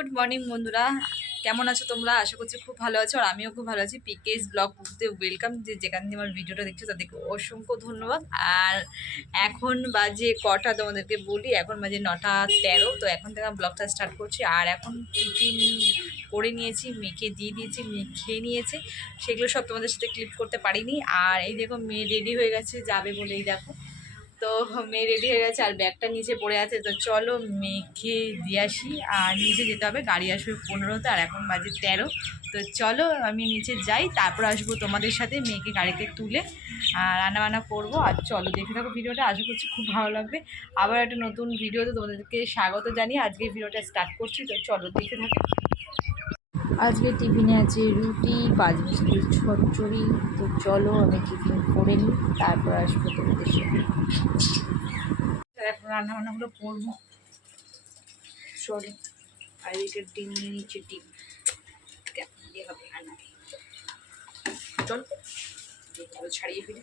Good morning বন্ধুরা। কেমন আছো তোমরা? আশা করছি খুব ভালো আছো আর আমিও খুব ভালো আছি। পিকেস ব্লগ করতে ওয়েলকাম যে যেখান থেকে আমার ভিডিওটা দেখছ তাদেরকে অসংখ্য ধন্যবাদ। আর এখন বাজে কটা তোমাদেরকে বলি, এখন বাজে নটা তেরো, তো এখন থেকে আমি ব্লগটা স্টার্ট করছি। আর এখন টিফিন করে নিয়েছি মেখে দিয়ে দিয়েছি, মেয়ে খেয়ে নিয়েছে। সেগুলো সব তোমাদের সাথে ক্লিপ করতে পারিনি। আর এই দেখো, মেয়ে রেডি হয়ে গেছে, যাবে বলেই দেখো। তো মেয়ে রেডি হয়ে গেছে আর ব্যাগটা নিচে পড়ে আছে। তো চলো মেয়েকে দিয়ে আসি। আর নিচে যেতে হবে, গাড়ি আসবে পনেরোতে আর এখন বাজে তেরো। তো চলো আমি নিচে যাই, তারপর আসব তোমাদের সাথে মেয়েকে গাড়িতে তুলে। রান্নাবান্না করব। আর চলো দেখে থাকো ভিডিওটা, আশা করছি খুব ভালো লাগবে। আবার একটা নতুন ভিডিওতে তোমাদেরকে স্বাগত জানিয়ে আজকে ভিডিওটা স্টার্ট করছি। তো চলো দেখে থাকো। আজকে টিফিনে আছে রুটি, পাঁচ মিষ্টির ছড়চড়ি তো চলো, আমি টিফিন করে নিই, তারপর আসব তোমাদের সাথে এখন রান্না বান্নাগুলো করব। চলো, আর ডিম নিয়ে নিচ্ছে ডিম। হবে চল ছাড়িয়ে ফেলি।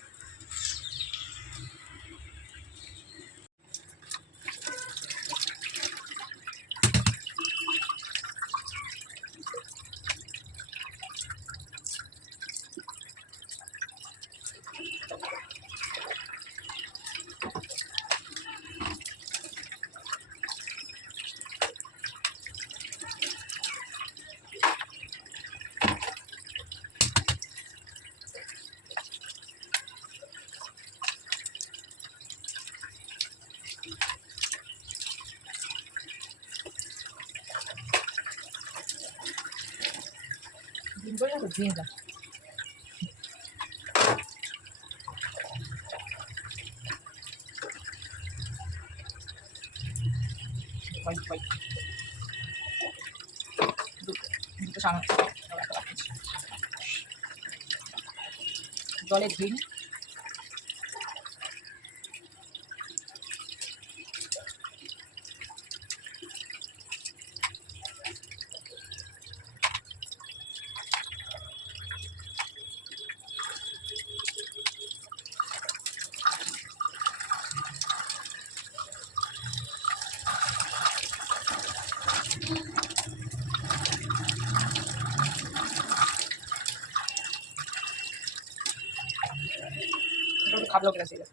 ডিমগুলো তো দিয়ে দাও White, white. দুটো দুটো চামচ জলে ধুই নি। একটু খাবলো dejarlo crecer.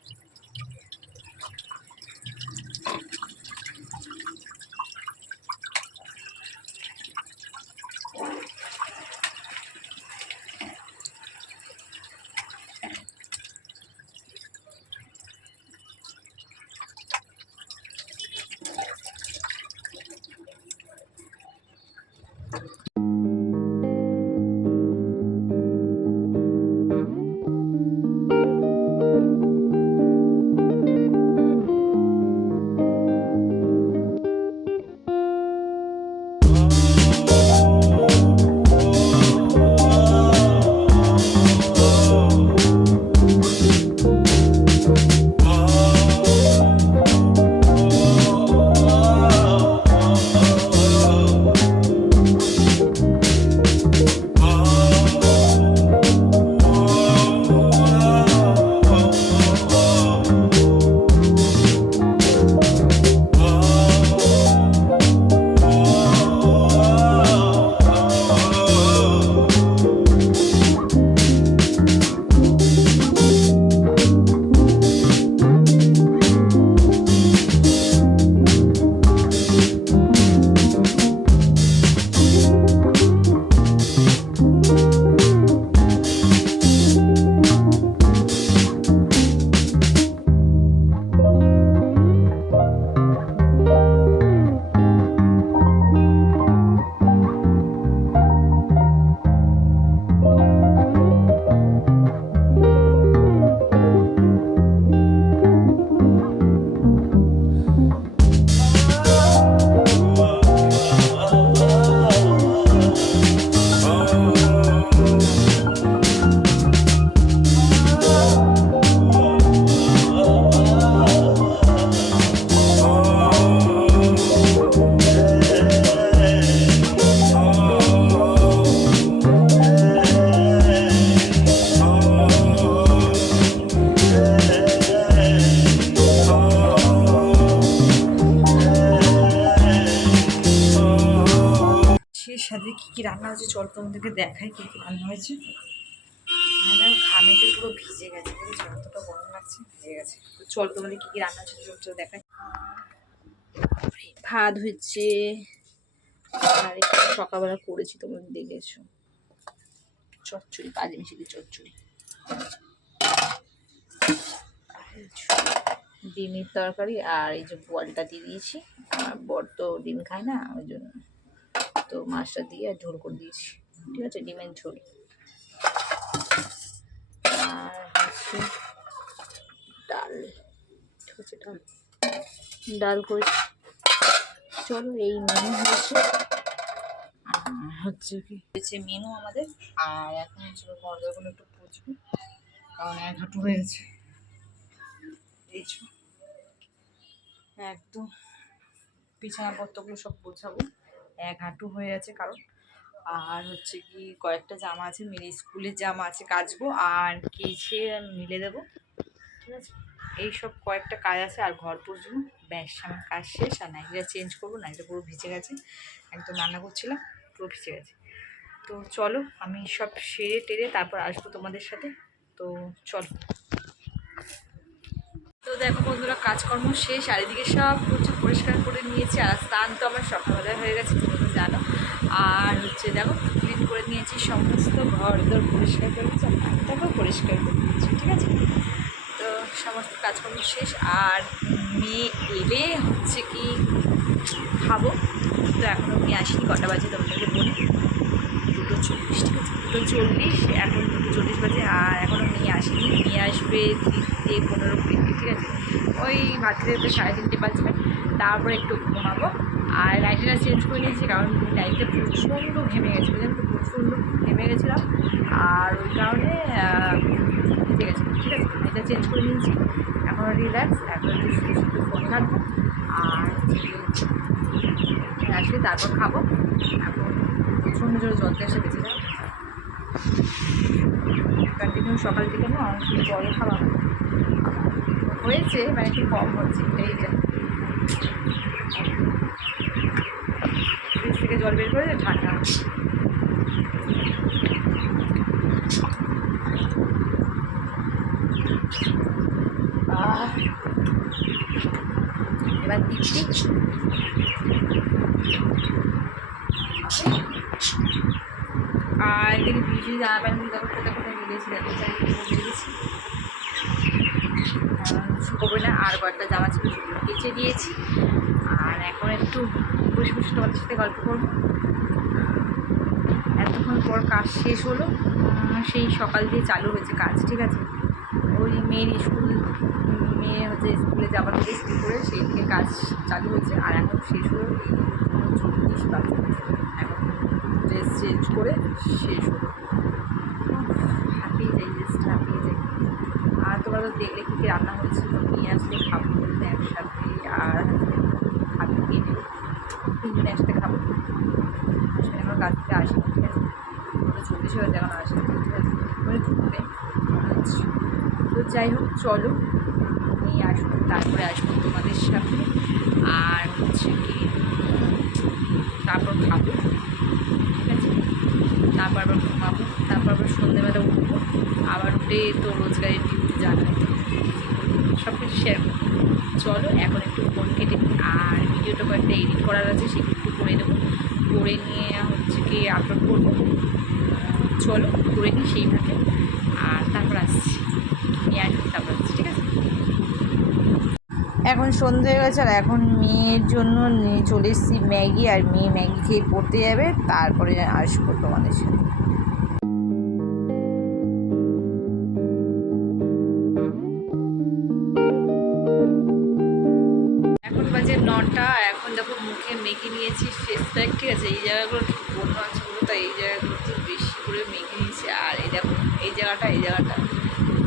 আজকে সাথে কী কী রান্না হয়েছে? চল তোমাদেরকে দেখাই কী কী রান্না হয়েছে। আর ঘামেতে পুরো ভিজে গেছে এতটা গরম লাগছে, ভিজে গেছে। তো চল তোমাদের কী কী রান্না হচ্ছে চল চল দেখাই। ভাত হচ্ছে আর একটু সকালবেলা করেছি তোমরা দেখেছ চচ্চড়ি পাঁচ মিশিয়ে চচ্চড়ি। ডিমের তরকারি আর এই যে বলটা দিয়ে দিয়েছি। আর বর তো ডিম খায় না, ওই জন্য। তো মাছটা দিয়ে আর ঝোল করে দিয়েছি। ঠিক আছে? ডিমের ঝোল। আর হচ্ছে ডাল। ঠিক আছে ডাল। ডাল করেছি চলো এই মেনু হয়েছে। হচ্ছে কি? হয়েছে মেনু আমাদের। আর এখন হচ্ছে ঘরগুলো একটু পুছবো কারণ এক হাঁটু হয়ে যে, একদম বিছানাপত্রগুলো সব গোছাবো। এক হাঁটু হয়ে আছে কারণ। আর হচ্ছে কি কয়েকটা জামা আছে মেরে স্কুলের জামা আছে কাচবো, আর কেচে মিলে দেবো। ঠিক আছে? এইসব কয়েকটা কাজ আছে, আর ঘর পুষবো ব্যাস, আমার কাজ শেষ, আর নাইটিটা চেঞ্জ করব, নাইটিটা পুরো ভিজে গেছে। একদম রান্না করছিলাম, পুরো ভিজে গেছে। তো চলো, আমি সব সেরে টেরে তারপর আসব তোমাদের সাথে। তো চলো। দেখো বন্ধুরা, কাজকর্ম শেষ আর এদিকে সব প্রচুর পরিষ্কার করে নিয়েছি। আর স্নান তো আমার সকালবেলায় হয়ে গেছে, তুমি তো জানো। আর হচ্ছে দেখো ক্লিন করে নিয়েছি সমস্ত ঘর দর পরিষ্কার করে নিয়েছি, আর পরিষ্কার করে নিয়েছি, ঠিক আছে? তো সমস্ত কাজকর্ম শেষ, আর মেয়ে এলে হচ্ছে কি খাব। তো এখনও মেয়ে আসিনি, কটা বাজে তোমাদেরকে বলি। চল্লিশ ঠিক আছে দুটো চল্লিশ, এখন দুটো চল্লিশ বাজে, আর এখনও মেয়ে আসেনি। মেয়ে আসবে তিনটে পনেরো কুড়ি, ঠিক আছে? ওই ভাত তো সাড়ে তিনটে বাজবে, তারপরে একটু ঘুমাবো। আর লাইটটা চেঞ্জ করে নিয়েছি, কারণ লাইটটা প্রচণ্ড ঘেমে গেছে, বুঝলেন তো? প্রচণ্ড ঘেমে গেছিলাম। আর ওই কারণে ঠিক আছে ঠিক আছে, লাইটটা চেঞ্জ করে নিয়েছি। এখন রিল্যাক্স এখন একটু ফোন ঘাটবো, আর আসলে তারপর খাব। এখন প্রচণ্ড জোরে জল এসে গেছে কন্টিনিউ সকাল থেকে না অনেক জল খাওয়া হয়। হয়েছে মানে একটু কম হচ্ছে, এই যে। ফ্রিজ থেকে জল বের করে ঠান্ডা এবার দিচ্ছি। আর এদিকে বিজি জামা প্যান্টগুলো দেখো কোথায় কোথায় মিলেছি দেখো মিলেছি শুকোবো না আর কয়েকটা জামা ছিল কেচে দিয়েছি। আর এখন একটু বসে বসে তোমাদের সাথে গল্প করব। এতক্ষণ পর কাজ শেষ হলো সেই সকাল দিয়ে চালু হয়েছে কাজ, ঠিক আছে? ওই মেয়ের স্কুল, মেয়ে হচ্ছে স্কুলে যাওয়ার থেকে স্কুল করে সেই থেকে কাজ চালু হয়েছে, আর এখন শেষ হলো বাজে এখন ড্রেস চেঞ্জ করে শেষ হলো। হাঁপিয়ে যাই জাস্ট হাঁপিয়ে যাই। আর তোমরা তো দেখলে কী কী রান্না হয়েছিল, নিয়ে আসলে খাব বলতে একসাথে আর খেয়ে নেব। তিনজনে একসাথে খাব। আসলে আমার কাজ থেকে আসি ঠিক আছে? চল্লিশ হাজার এখন আসে ঠিক আছে করে তো যাই হোক, চলো, নিয়ে আসব তারপরে আসব তোমাদের সাথে আর হচ্ছে কি, তারপর খাব ঠিক আছে তারপর আবার ঘুমাবো তারপর সন্ধ্যেবেলা উঠবো, আবার উঠে তো রোজগারের ডিউটি জানাই সব কিছু শেয়ার করব। চলো, এখন একটু ফোন কেটে আর ভিডিওটা কয়েকটা এডিট করার আছে, সেগুলো একটু করে নেব। করে নিয়ে হচ্ছে কি আপলোড করব। চলো, করে নিই সেইভাবে আর তারপর আসছি। নিয়ে আসব, তারপর আসছি, ঠিক আছে? এখন সন্ধে হয়ে গেছে, আর এখন মেয়ের জন্য নিয়ে চলে এসেছি ম্যাগি, আর মেয়ে ম্যাগি খেয়ে পড়তে যাবে। তারপরে আসব তোমাদের সাথে। মুখে নিয়েছি ফেস প্যাক ঠিক আছে, এই জায়গাগুলো বন্য বলে তাই এই জায়গাগুলো একটু বেশি করে মেখে নিয়েছি। আর এই দেখো, এই জায়গাটা এই জায়গাটা।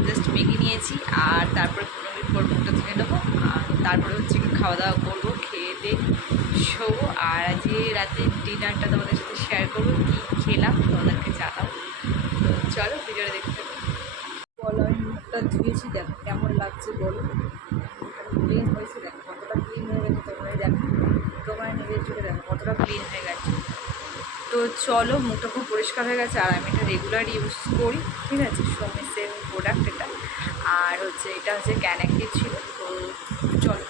জাস্ট মেখে নিয়েছি, আর তারপরে পনেরো মিনিট পর মুখটা ধুয়ে নেব, আর তারপরে হচ্ছে কি খাওয়া দাওয়া করব, খেয়ে দিয়ে শোবো, আর আজকে রাতে ডিনারটা তোমাদের সাথে শেয়ার করব, কী খেলাম তোমাদেরকে জানাব। তো চলো ভিডিওটা দেখতে। বলো আমি মুখটা ধুয়েছি, দেখো কেমন লাগছে বলো। হয়েছে দেখো কতটা ক্লিন হয়ে গেছে তোমরাই দেখো তোমরা নিজের চোখে দেখো কতটা ক্লিন হয়ে গেছে। তো চলো মুখটা খুব পরিষ্কার হয়ে গেছে, আর আমি এটা রেগুলার ইউজ করি, ঠিক আছে? সমিসের প্রোডাক্ট এটা। আর হচ্ছে এটা হচ্ছে ক্যানাকি ছিল, তো চলো।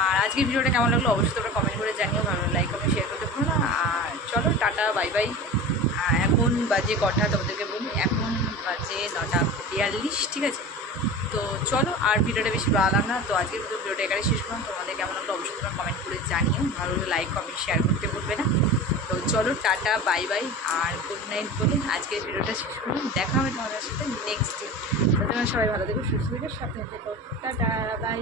আর আজকের ভিডিওটা কেমন লাগল অবশ্যই তোমরা কমেন্ট করে জানিও, ভালো লাইক কমেন্ট শেয়ার করতে ভুলো না। আর চলো, টাটা বাই বাই এখন বাজে কটা তোমাদেরকে বলি, এখন বাজে নটা বিয়াল্লিশ, ঠিক আছে? তো চলো আর ভিডিওটা বেশি বাড়ালাম না। তো আজকের মতো ভিডিওটা এখানে শেষ করলাম। তোমাদের কেমন লাগল অবশ্যই তোমরা কমেন্ট করে জানিও। ভালো লাইক কমেন্ট শেয়ার করতে ভুলবে না। তো চলো, টাটা বাই বাই আর গুড নাইট বলে আজকের ভিডিওটা শেষ করলাম। দেখা হবে তোমাদের সাথে নেক্সট ডে তোমরা সবাই ভালো থেকো, সুস্থ থেকো সাথে থেকো। Tata bye